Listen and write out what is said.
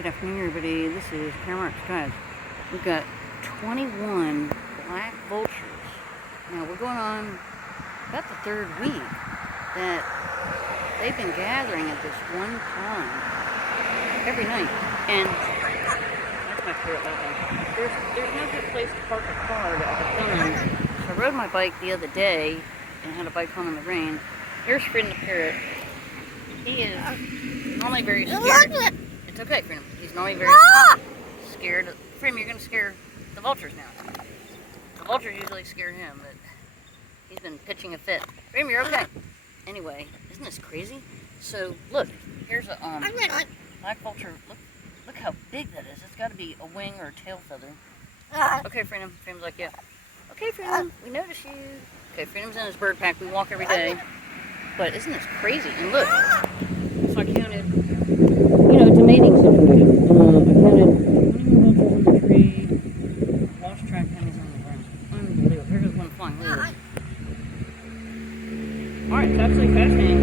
Good afternoon, everybody. This is Parrot. Guys, we've got 21 black vultures. Now, we're going on about the third week that they've been gathering at this one pond every night. And that's my Parrot laughing. There's no good place to park a car that I could film. So I rode my bike the other day and had a bike home in the rain. Here's Freedom the Parrot. He is normally very scared. It's okay, Freedom. He's normally very scared. Freedom, you're going to scare the vultures now. The vultures usually scare him, but he's been pitching a fit. Freedom, you're okay. Anyway, isn't this crazy? So, look, here's a black vulture. Look how big that is. It's got to be a wing or a tail feather. Okay, Freedom. Freedom's like, yeah. Okay, Freedom, we notice you. Okay, Freedom's in his bird pack. We walk every day. But isn't this crazy? And look, so I counted, it's a mating season. I counted 21 vultures on the tree, lost track how many's on the ground. Unbelievable. Here goes one flying. Alright, it's absolutely fascinating.